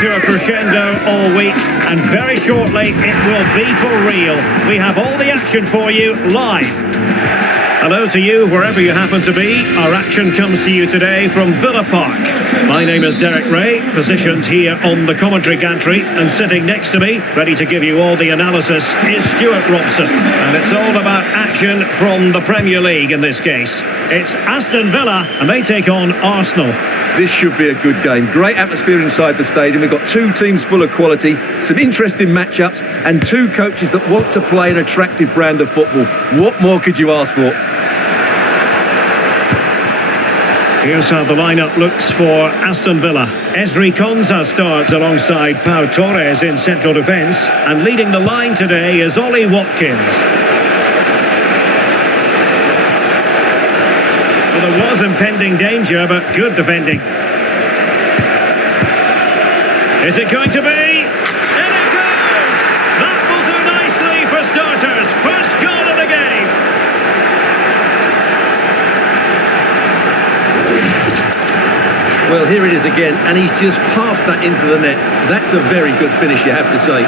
to a crescendo all week, and very shortly it will be for real. We have all the action for you live. Hello to you wherever you happen to be. Our action comes to you today from Villa Park. My name is Derek Ray, positioned here on the commentary gantry, and sitting next to me, ready to give you all the analysis, is Stuart Robson. And it's all about action from the Premier League in this case. It's Aston Villa, and they take on Arsenal. This should be a good game. Great atmosphere inside the stadium. We've got two teams full of quality, some interesting matchups, and two coaches that want to play an attractive brand of football. What more could you ask for? Here's how the lineup looks for Aston Villa. Ezri Konsa starts alongside Pau Torres in central defence, and leading the line today is Ollie Watkins. Well, there was impending danger, but good defending. Is it going to be? In it goes! That will do nicely for starters. First goal of the game. Well, here it is again, and he's just passed that into the net. That's a very good finish, you have to say.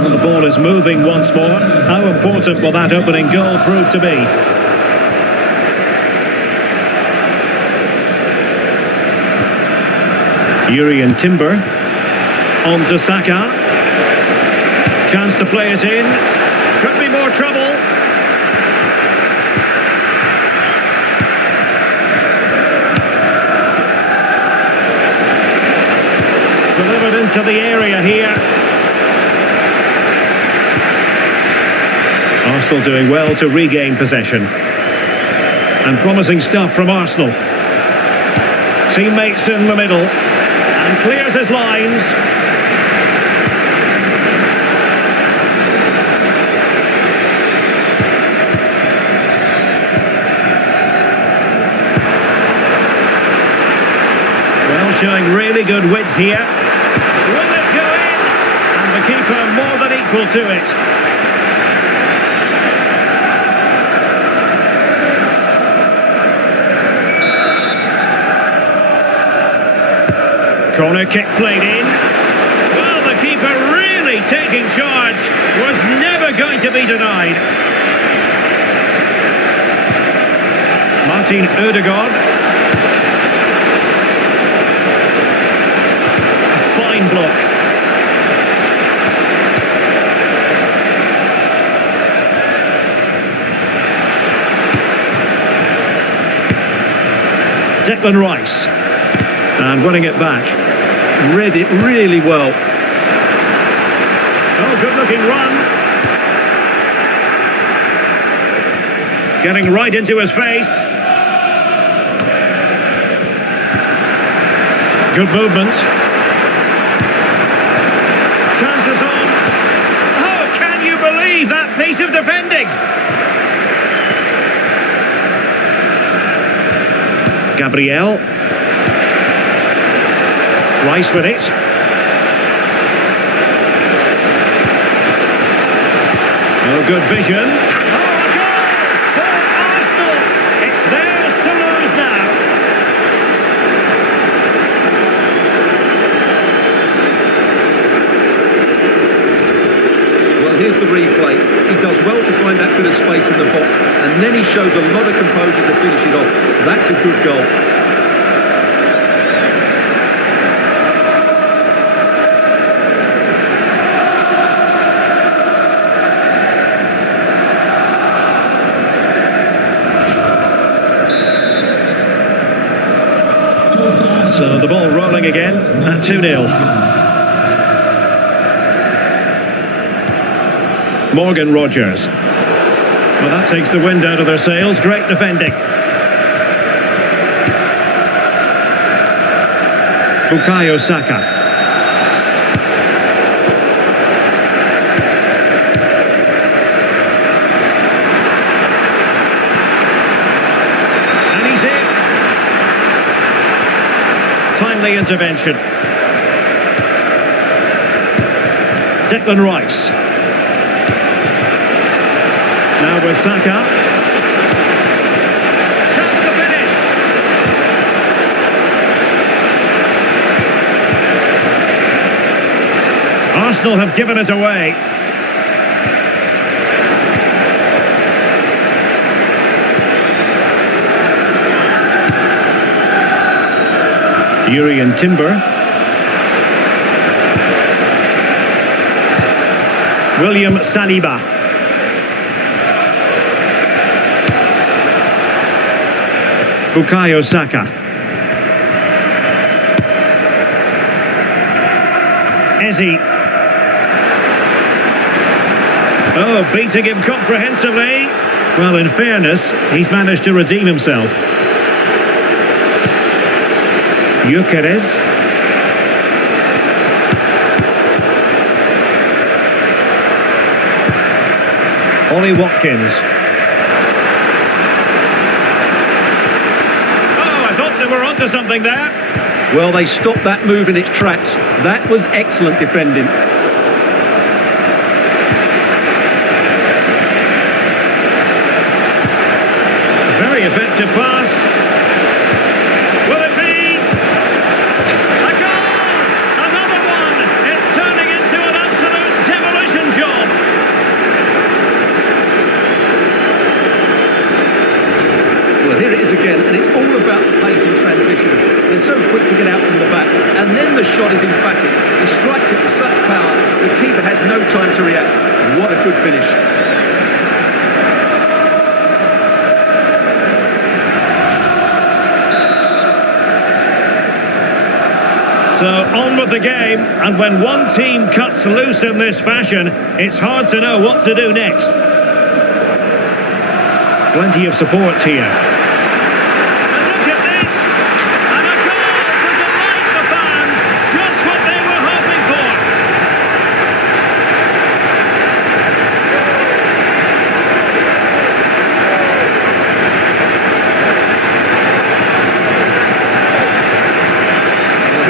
Well, the ball is moving once more. How important will that opening goal prove to be? Yuri and Timber on to Saka. Chance to play it in. Could be more trouble. Delivered into the area here. Arsenal doing well to regain possession. And promising stuff from Arsenal. Teammates in the middle. And clears his lines. Well, showing really good width here. Will it go in? And the keeper more than equal to it. Corner kick played in. Well, the keeper really taking charge. Was never going to be denied. Martin Ødegaard. A fine block. Declan Rice. And winning it back. Read it really well. Oh, good looking run. Getting right into his face. Good movement. Chances on. Oh, can you believe that piece of defending? Gabriel. Rice with it. Oh, good vision. Oh, a goal for Arsenal. It's theirs to lose now. Well, here's the replay. He does well to find that bit of space in the box, and then he shows a lot of composure to finish it off. That's a good goal. So the ball rolling again at 2-0. Morgan Rogers. Well, that takes the wind out of their sails. Great defending. Bukayo Saka. friendly intervention. Declan Rice. Now with Saka. Chance to finish. Arsenal have given it away. Yuri and Timber. William Saliba. Bukayo Saka. Eze. Oh, beating him comprehensively. Well, in fairness, he's managed to redeem himself. Gyökeres. Ollie Watkins. Oh, I thought they were onto something there. Well, they stopped that move in its tracks. That was excellent defending. Very effective pass. Will it be a goal? Another one. It's turning into an absolute demolition job. Well, here it is again, and it's all about the pace in transition. They're so quick to get out from the back, and then the shot is emphatic. He strikes it with such power, the keeper has no time to react. What a good finish. So on with the game, and when one team cuts loose in this fashion, it's hard to know what to do next. Plenty of support here. And look at this! And a goal to delight the fans, just what they were hoping for.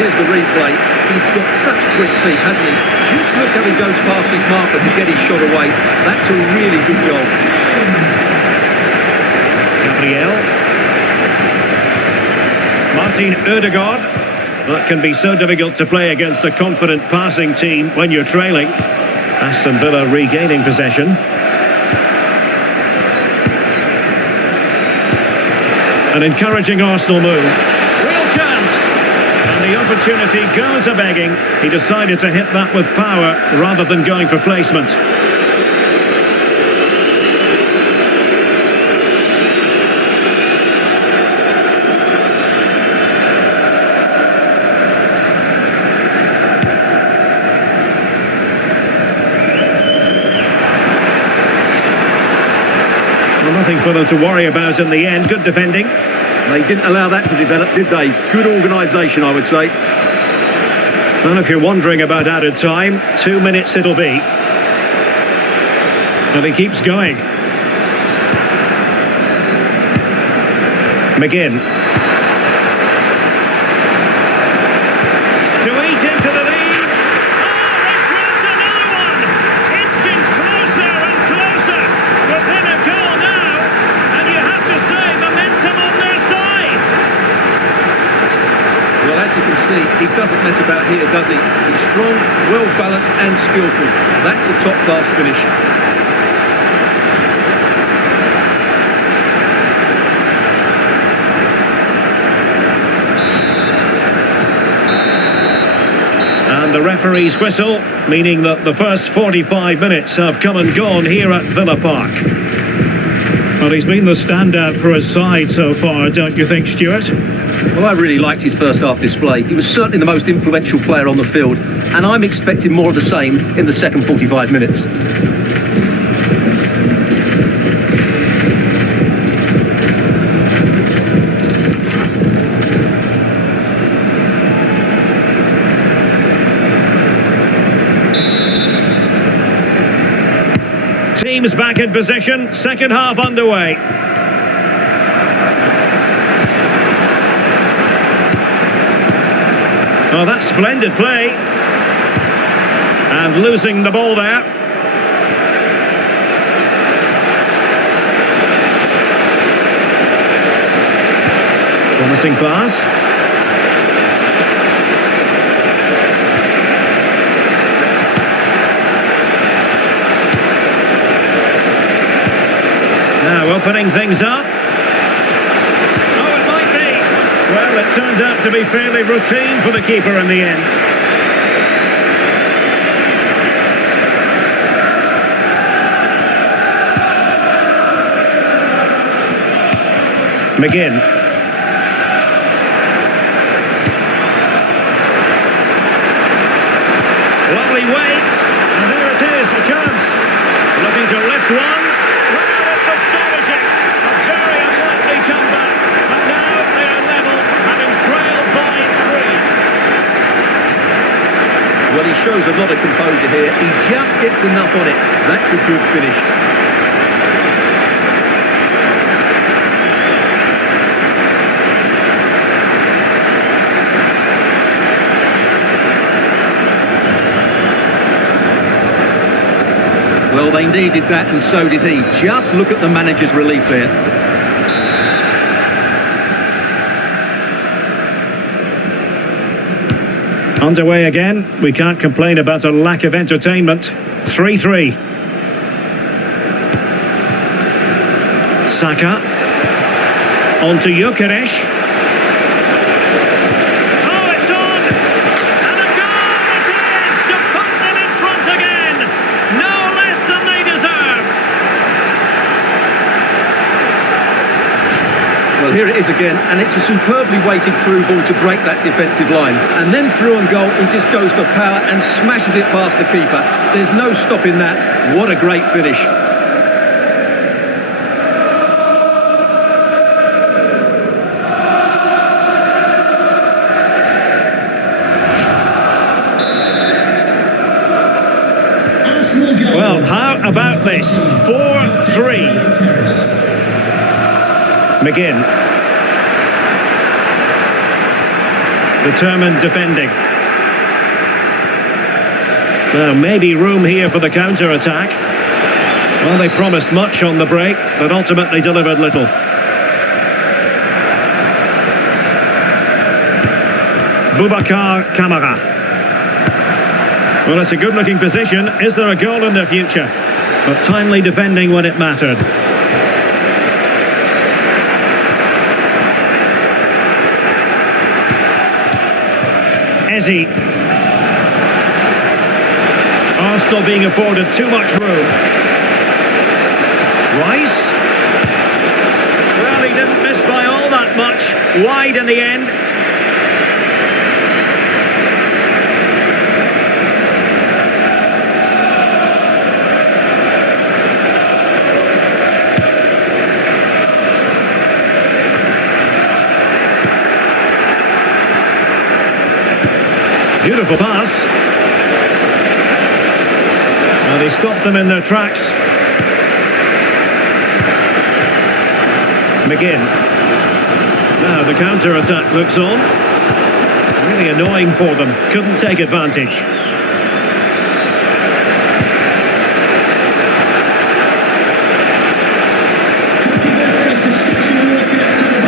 Here's the replay. He's got such quick feet, hasn't he? Just look how he goes past his marker to get his shot away. That's a really good goal. Gabriel. Martin Ødegaard. That can be so difficult to play against a confident passing team when you're trailing. Aston Villa regaining possession. An encouraging Arsenal move. Real chance. The opportunity goes a-begging. He decided to hit that with power rather than going for placement. Well, nothing for them to worry about in the end. Good defending. They didn't allow that to develop, did they? Good organisation, I would say. And if you're wondering about added time, 2 minutes it'll be. And he keeps going. McGinn. To eat into the lead. Oh, they've grabbed another one! Inching closer and closer. Within a goal now. And you have to say, momentum on their side. Well, as you can see, he doesn't mess about here, does he? He's strong, well-balanced and skillful. That's a top-class finish. And the referee's whistle, meaning that the first 45 minutes have come and gone here at Villa Park. Well, he's been the standout for his side so far, don't you think, Stuart? Well, I really liked his first half display. He was certainly the most influential player on the field, and I'm expecting more of the same in the second 45 minutes. Teams back in position, second half underway. Oh, that's splendid play. And losing the ball there. Promising pass. Now opening things up. Oh, it might be. Well, it turned out to be fairly routine for the keeper in the end. McGinn. Lovely weight, and there it is, a chance. Looking to lift one. Well, it's astonishing. A very unlikely comeback. But now they are level, having trailed by 3. Well, he shows a lot of composure here. He just gets enough on it. That's a good finish. Well, they needed that, and so did he. Just look at the manager's relief there. Underway again. We can't complain about a lack of entertainment. 3-3. Saka. On to Gyökeres. Oh, it's on! And a goal it is to put them in front again! No less than they deserve! Well, here it is again, and it's a superbly weighted through ball to break that defensive line. And then through on goal, he just goes for power and smashes it past the keeper. There's no stopping that. What a great finish. Well, how about this? 4-3. McGinn. Determined defending. Now, maybe room here for the counter-attack. Well, they promised much on the break, but ultimately delivered little. Boubacar Kamara. Well, it's a good-looking position. Is there a goal in the future? But timely defending when it mattered. Eze. Aston being afforded too much room. Rice. Well, he didn't miss by all that much. Wide in the end. Beautiful pass. And he stopped them in their tracks. McGinn. Now the counter-attack looks on. Really annoying for them. Couldn't take advantage.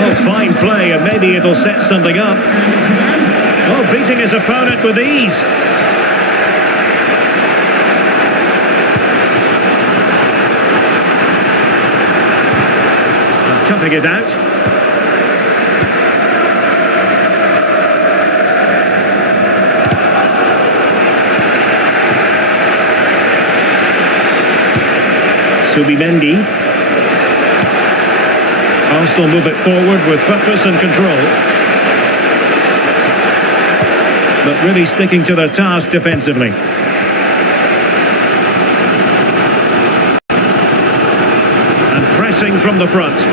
Oh, fine play, and maybe it'll set something up. Oh, beating his opponent with ease. And toughing it out. Subimendi. Aston move it forward with purpose and control. But really sticking to their task defensively. And pressing from the front.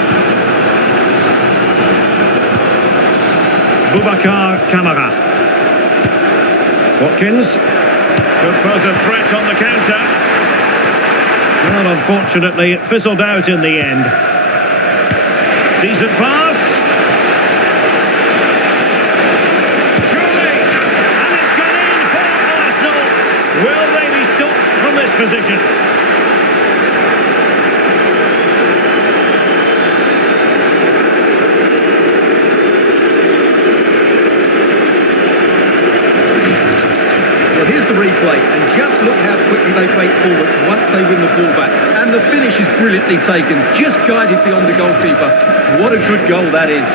Boubacar Kamara. Watkins. Could pose a threat on the counter. Well, unfortunately, it fizzled out in the end. Decent pass. position. Well, here's the replay, and just look how quickly they break forward once they win the ball back. And the finish is brilliantly taken, just guided beyond the goalkeeper. What a good goal that is.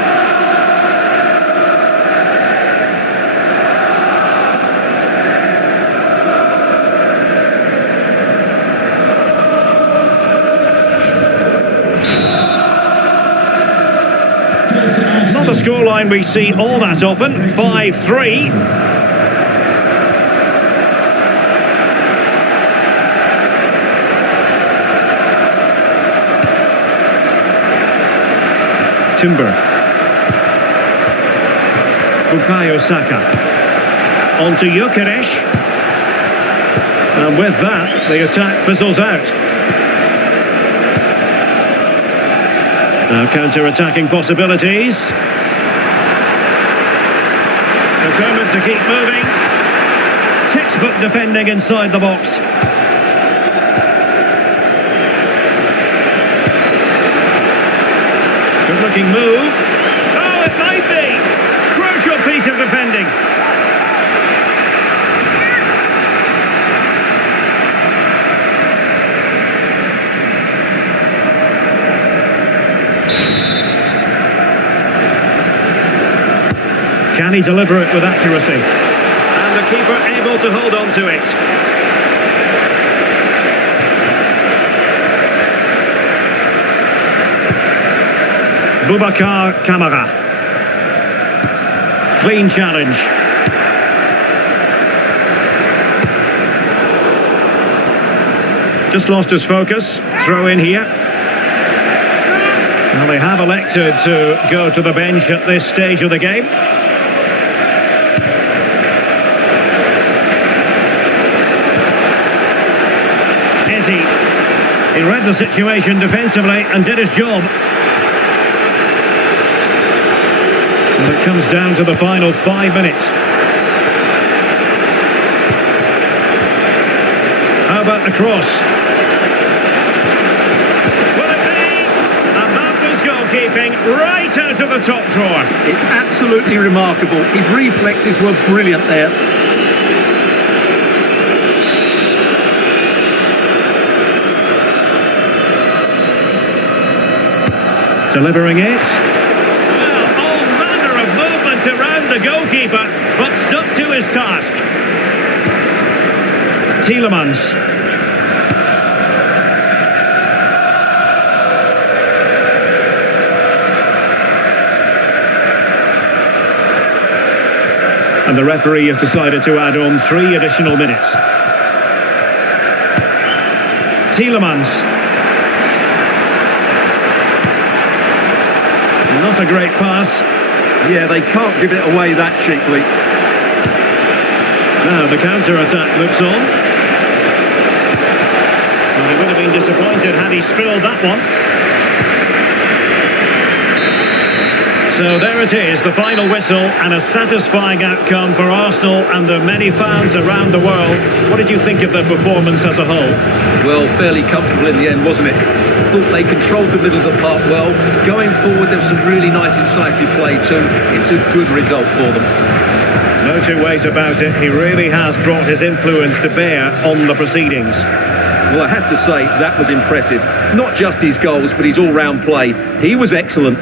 Not a scoreline we see all that often. 5-3. Timber. Bukayo Saka. On to Gyökeres. And with that, the attack fizzles out. Now counter-attacking possibilities. Determined to keep moving. Textbook defending inside the box. Good-looking move. Oh, it might be! Crucial piece of defending. Can he deliver it with accuracy? And the keeper able to hold on to it. Boubacar Kamara. Clean challenge. Just lost his focus. Throw in here. Well, they have elected to go to the bench at this stage of the game. He read the situation defensively and did his job. And it comes down to the final 5 minutes. How about the cross? Will it be? And that was goalkeeping right out of the top drawer. It's absolutely remarkable. His reflexes were brilliant there. Delivering it. Well, all manner of movement around the goalkeeper, but stuck to his task. Tielemans. And the referee has decided to add on 3 additional minutes. Tielemans. Not a great pass. Yeah, they can't give it away that cheaply. Now the counter-attack looks on. Well, he would have been disappointed had he spilled that one. So there it is, the final whistle, and a satisfying outcome for Arsenal and the many fans around the world. What did you think of their performance as a whole? Well, fairly comfortable in the end, wasn't it? I thought they controlled the middle of the park well. Going forward, there's some really nice incisive play too. It's a good result for them. No two ways about it. He really has brought his influence to bear on the proceedings. Well, I have to say, that was impressive. Not just his goals, but his all-round play. He was excellent.